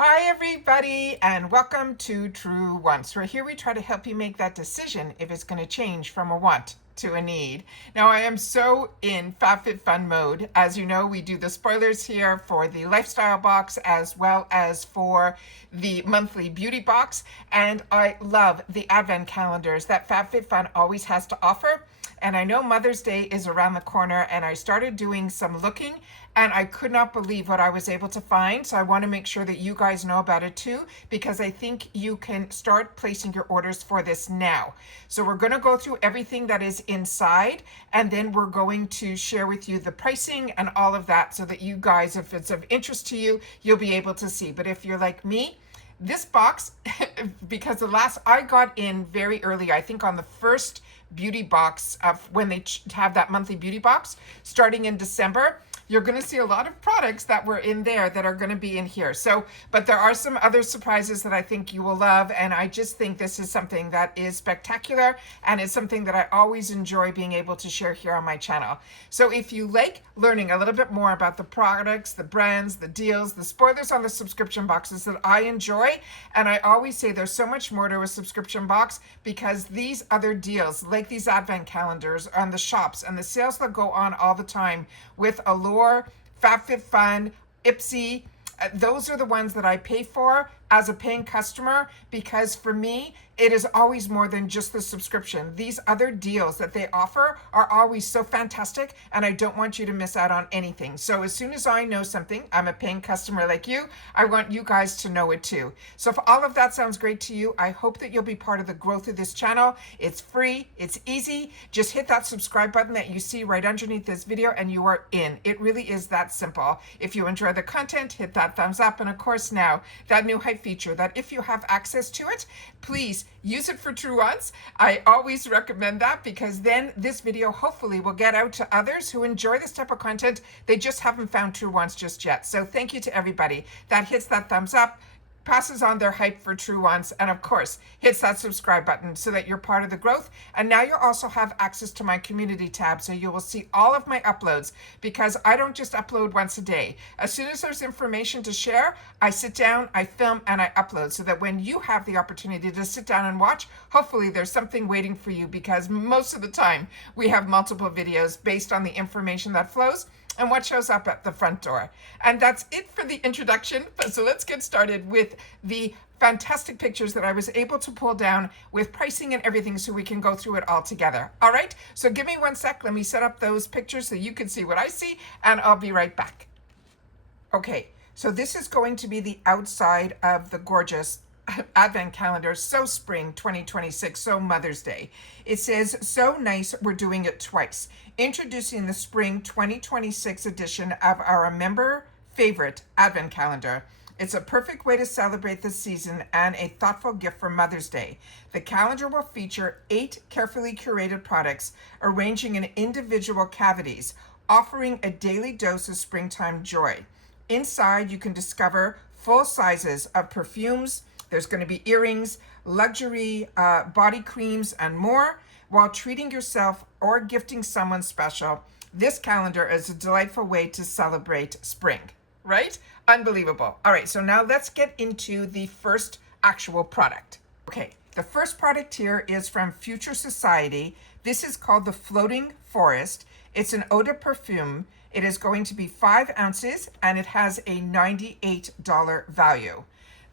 Hi everybody, and welcome to True Wants, where here we try to help you make that decision if it's going to change from a want to a need. Now, I am so in FabFitFun mode. As you know, we do the spoilers here for the lifestyle box as well as for the monthly beauty box, and I love the advent calendars that FabFitFun always has to offer. And I know Mother's Day is around the corner, and I started doing some looking and I could not believe what I was able to find. So I want to make sure that you guys know about it too, because I think you can start placing your orders for this now. So we're going to go through everything that is inside, and then we're going to share with you the pricing and all of that so that you guys, if it's of interest to you, you'll be able to see. But if you're like me, this box, because I got in very early, I think on the first beauty box of when they have that monthly beauty box starting in December, you're going to see a lot of products that were in there that are going to be in here. So, but there are some other surprises that I think you will love. And I just think this is something that is spectacular. And it's something that I always enjoy being able to share here on my channel. So if you like learning a little bit more about the products, the brands, the deals, the spoilers on the subscription boxes that I enjoy, and I always say there's so much more to a subscription box because these other deals, like these advent calendars on the shops and the sales that go on all the time with Allure, FabFitFun, IPSY, those are the ones that I pay for as a paying customer, because for me, it is always more than just the subscription. These other deals that they offer are always so fantastic, and I don't want you to miss out on anything. So as soon as I know something, I'm a paying customer like you, I want you guys to know it too. So if all of that sounds great to you, I hope that you'll be part of the growth of this channel. It's free, it's easy. Just hit that subscribe button that you see right underneath this video and you are in. It really is that simple. If you enjoy the content, hit that thumbs up. And of course now, that new hype feature that if you have access to it, please use it for Truewants. I always recommend that, because then this video hopefully will get out to others who enjoy this type of content. They just haven't found Truewants just yet. So thank you to everybody that hits that thumbs up, passes on their hype for Truewants, and of course hits that subscribe button so that you're part of the growth. And now you also have access to my community tab, so you will see all of my uploads, because I don't just upload once a day. As soon as there's information to share, I sit down, I film, and I upload, so that when you have the opportunity to sit down and watch, hopefully there's something waiting for you, because most of the time we have multiple videos based on the information that flows and what shows up at the front door. And that's it for the introduction. So let's get started with the fantastic pictures that I was able to pull down with pricing and everything, so we can go through it all together. All right, so give me one sec. Let me set up those pictures so you can see what I see, and I'll be right back. Okay, so this is going to be the outside of the gorgeous advent calendar, So Spring 2026, So Mother's Day. It says, so nice, we're doing it twice. Introducing the Spring 2026 edition of our member favorite advent calendar. It's a perfect way to celebrate the season and a thoughtful gift for Mother's Day. The calendar will feature 8 carefully curated products arranging in individual cavities, offering a daily dose of springtime joy. Inside, you can discover full sizes of perfumes. There's going to be earrings, luxury body creams, and more. While treating yourself or gifting someone special, this calendar is a delightful way to celebrate spring, right? Unbelievable. All right, so now let's get into the first actual product. Okay, the first product here is from Future Society. This is called the Floating Forest. It's an eau de perfume. It is going to be 5 ounces, and it has a $98 value.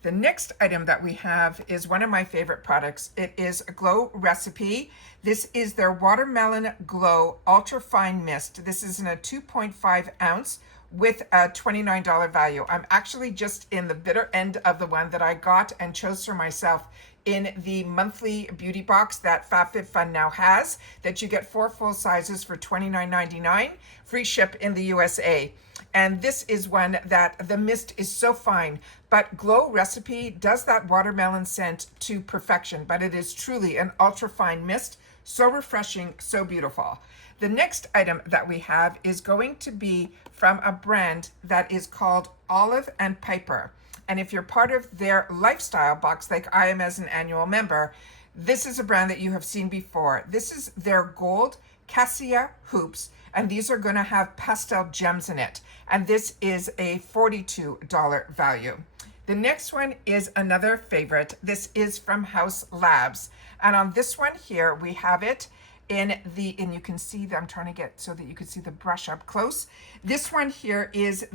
The next item that we have is one of my favorite products. It is a Glow Recipe. This is their Watermelon Glow Ultra Fine Mist. This is in a 2.5 ounce with a $29 value. I'm actually just in the bitter end of the one that I got and chose for myself in the monthly beauty box that FabFitFun now has, that you get 4 full sizes for $29.99, free ship in the USA. And this is one that the mist is so fine, but Glow Recipe does that watermelon scent to perfection, but it is truly an ultra fine mist, so refreshing, so beautiful. The next item that we have is going to be from a brand that is called Olive and Piper. And if you're part of their lifestyle box, like I am as an annual member, this is a brand that you have seen before. This is their gold cassia hoops, and these are going to have pastel gems in it. And this is a $42 value. The next one is another favorite. This is from House Labs. And on this one here, we have it in the, and you can see that I'm trying to get so that you can see the brush up close. This one here is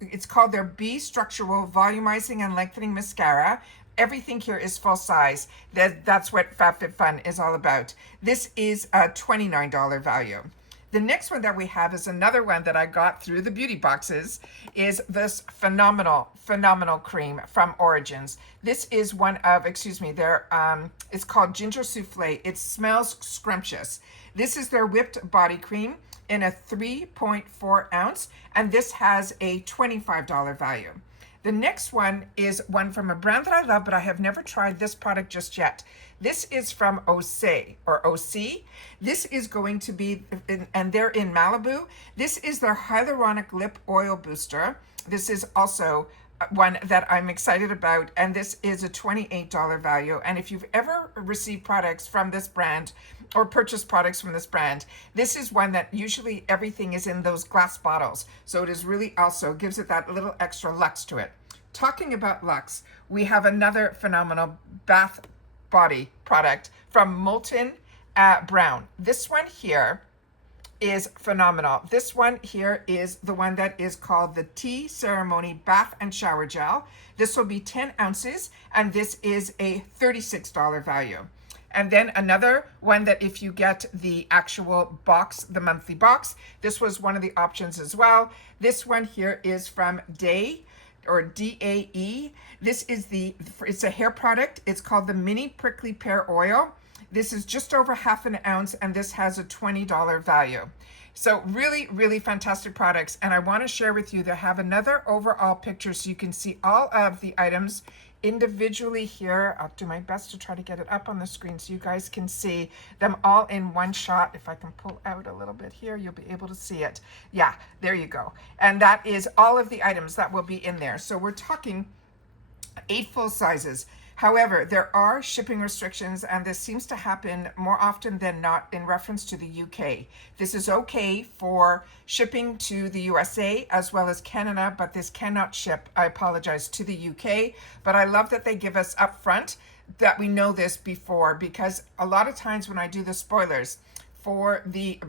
it's called their B Structural Volumizing and Lengthening Mascara. Everything here is full size. That's what FABFITFUN is all about. This is a $29 value. The next one that we have is another one that I got through the beauty boxes, is this phenomenal cream from Origins. This is one of, it's called Ginger Souffle. It smells scrumptious. This is their whipped body cream in a 3.4 ounce, and this has a $25 value. The next one is one from a brand that I love, but I have never tried this product just yet. This is from OC, or OC. This is going to be, and they're in Malibu. This is their Hyaluronic Lip Oil Booster. This is also one that I'm excited about, and this is a $28 value. And if you've ever received products from this brand or purchased products from this brand, this is one that usually everything is in those glass bottles. So it is really also gives it that little extra luxe to it. Talking about luxe, we have another phenomenal bath body product from Molten Brown. This one here is phenomenal. This one here is the one that is called the Tea Ceremony Bath and Shower Gel. This will be 10 ounces, and this is a $36 value. And then another one that if you get the actual box, the monthly box, this was one of the options as well. This one here is from Day, or DAE. This is it's a hair product. It's called the Mini Prickly Pear Oil. This is just over half an ounce, and this has a $20 value. So really, really fantastic products. And I want to share with you that I have another overall picture so you can see all of the items individually here. I'll do my best to try to get it up on the screen so you guys can see them all in one shot. If I can pull out a little bit here, you'll be able to see it. Yeah, there you go. And that is all of the items that will be in there. So we're talking 8 full sizes. However, there are shipping restrictions, and this seems to happen more often than not in reference to the UK. This is okay for shipping to the USA as well as Canada, but this cannot ship, I apologize, to the UK. But I love that they give us upfront that we know this before, because a lot of times when I do the spoilers for the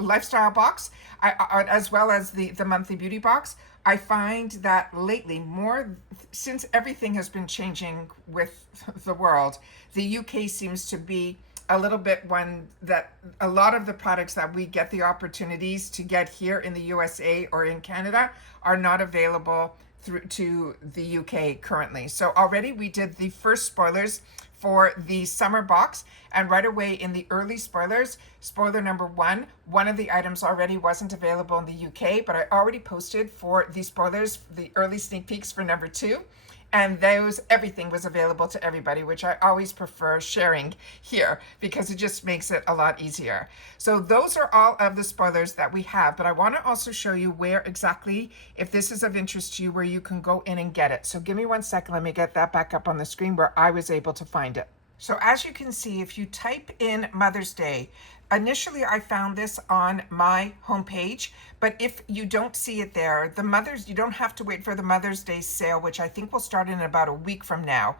lifestyle box, as well as the monthly beauty box, I find that lately, more since everything has been changing with the world, the UK seems to be a little bit one that a lot of the products that we get the opportunities to get here in the USA or in Canada are not available through to the UK currently. So already we did the first spoilers for the summer box, and right away in the early spoilers, spoiler number one of the items already wasn't available in the UK, but I already posted for the spoilers, the early sneak peeks for number 2, and everything was available to everybody, which I always prefer sharing here because it just makes it a lot easier. So those are all of the spoilers that we have, but I want to also show you where exactly, if this is of interest to you, where you can go in and get it. So give me 1 second, let me get that back up on the screen where I was able to find it. So as you can see, if you type in Mother's Day, initially I found this on my homepage, but if you don't see it there, you don't have to wait for the Mother's Day sale, which I think will start in about a week from now.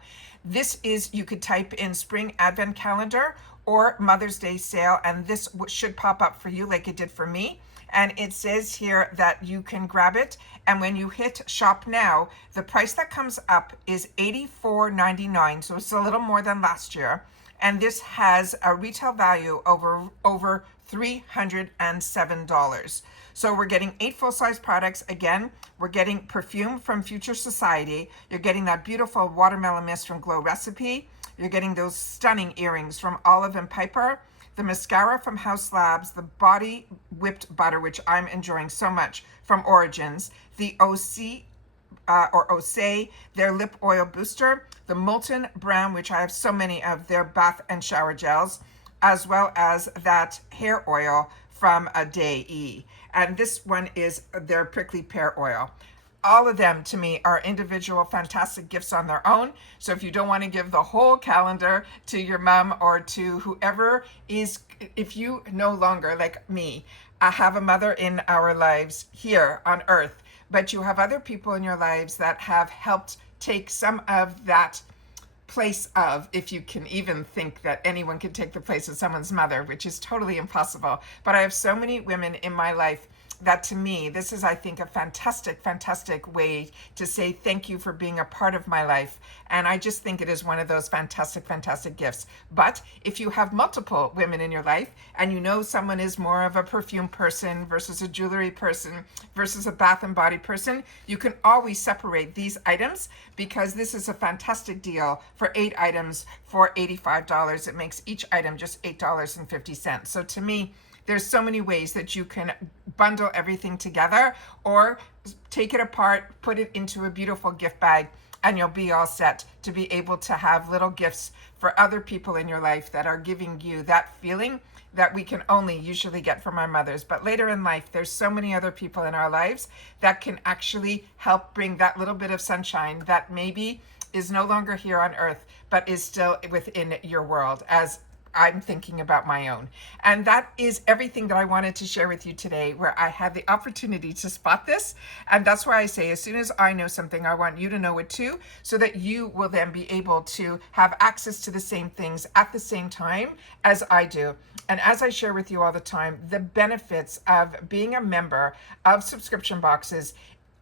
You could type in Spring Advent Calendar or Mother's Day sale, and this should pop up for you like it did for me. And it says here that you can grab it, and when you hit shop now, the price that comes up is $84.99, so it's a little more than last year. And this has a retail value over $307. So we're getting 8 full-size products. Again, we're getting perfume from Future Society. You're getting that beautiful watermelon mist from Glow Recipe. You're getting those stunning earrings from Olive and Piper. The mascara from House Labs. The body whipped butter, which I'm enjoying so much, from Origins. The OC, their lip oil booster. The Molten Brown, which I have so many of, their bath and shower gels, as well as that hair oil from Day. And this one is their prickly pear oil. All of them to me are individual fantastic gifts on their own. So if you don't want to give the whole calendar to your mom or to whoever is, if you no longer, like me, have a mother in our lives here on earth, but you have other people in your lives that have helped take some of that place of, if you can even think that anyone can take the place of someone's mother, which is totally impossible. But I have so many women in my life that, to me, this is, I think, a fantastic, fantastic way to say thank you for being a part of my life. And I just think it is one of those fantastic, fantastic gifts. But if you have multiple women in your life and you know someone is more of a perfume person versus a jewelry person versus a bath and body person, you can always separate these items, because this is a fantastic deal for 8 items for $85. It makes each item just $8.50. So to me, there's so many ways that you can bundle everything together or take it apart, put it into a beautiful gift bag, and you'll be all set to be able to have little gifts for other people in your life that are giving you that feeling that we can only usually get from our mothers. But later in life, there's so many other people in our lives that can actually help bring that little bit of sunshine that maybe is no longer here on earth, but is still within your world, as I'm thinking about my own. And that is everything that I wanted to share with you today, where I had the opportunity to spot this. And that's why I say, as soon as I know something, I want you to know it too, so that you will then be able to have access to the same things at the same time as I do. And as I share with you all the time, the benefits of being a member of subscription boxes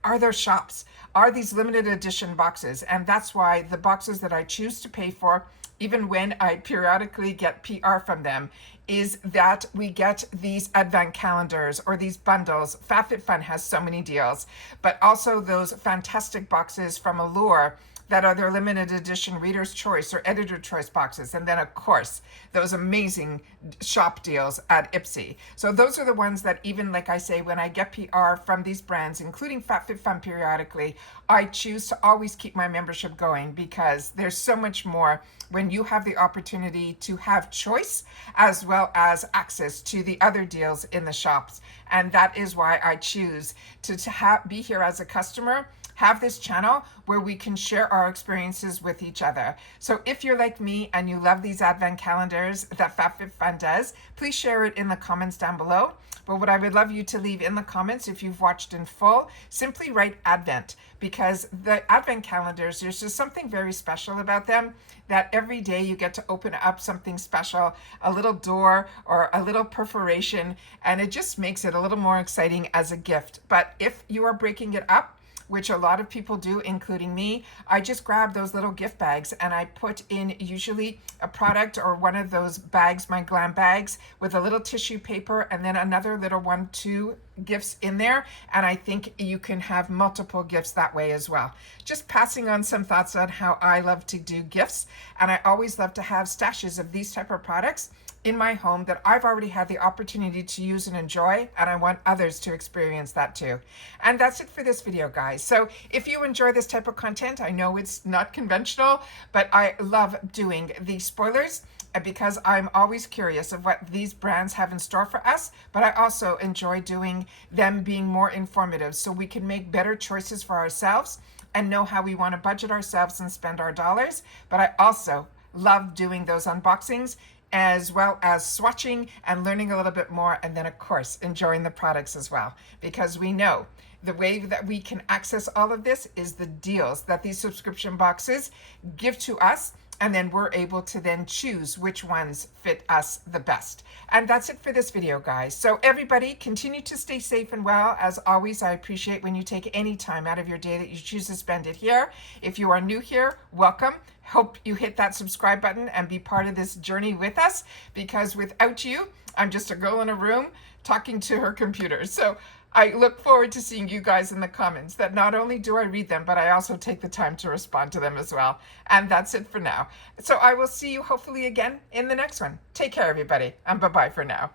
are those shops, are these limited edition boxes. And that's why the boxes that I choose to pay for, even when I periodically get PR from them, is that we get these advent calendars or these bundles. FABFITFUN has so many deals, but also those fantastic boxes from Allure that are their limited edition Reader's Choice or Editor Choice boxes. And then, of course, those amazing shop deals at IPSY. So those are the ones that, even like I say, when I get PR from these brands, including FABFITFUN periodically, I choose to always keep my membership going, because there's so much more when you have the opportunity to have choice as well as access to the other deals in the shops. And that is why I choose to be here as a customer, have this channel where we can share our experiences with each other. So if you're like me and you love these advent calendars that FABFITFUN does, please share it in the comments down below. But what I would love you to leave in the comments, if you've watched in full, simply write Advent, because the advent calendars, there's just something very special about them, that every day you get to open up something special, a little door or a little perforation, and it just makes it a little more exciting as a gift. But if you are breaking it up, which a lot of people do, including me, I just grab those little gift bags and I put in usually a product or one of those bags, my glam bags, with a little tissue paper and then another little 1-2 gifts in there. And I think you can have multiple gifts that way as well. Just passing on some thoughts on how I love to do gifts. And I always love to have stashes of these type of products in my home that I've already had the opportunity to use and enjoy, and I want others to experience that too. And that's it for this video, guys. So if you enjoy this type of content, I know it's not conventional, but I love doing the spoilers because I'm always curious of what these brands have in store for us, but I also enjoy doing them being more informative so we can make better choices for ourselves and know how we want to budget ourselves and spend our dollars. But I also love doing those unboxings, as well as swatching and learning a little bit more, and then of course enjoying the products as well, because we know the way that we can access all of this is the deals that these subscription boxes give to us, and then we're able to then choose which ones fit us the best. And that's it for this video, guys. So everybody, continue to stay safe and well. As always, I appreciate when you take any time out of your day that you choose to spend it here. If you are new here, welcome. Hope you hit that subscribe button and be part of this journey with us, because without you, I'm just a girl in a room talking to her computer. So I look forward to seeing you guys in the comments, that not only do I read them, but I also take the time to respond to them as well. And that's it for now. So I will see you hopefully again in the next one. Take care, everybody, and bye-bye for now.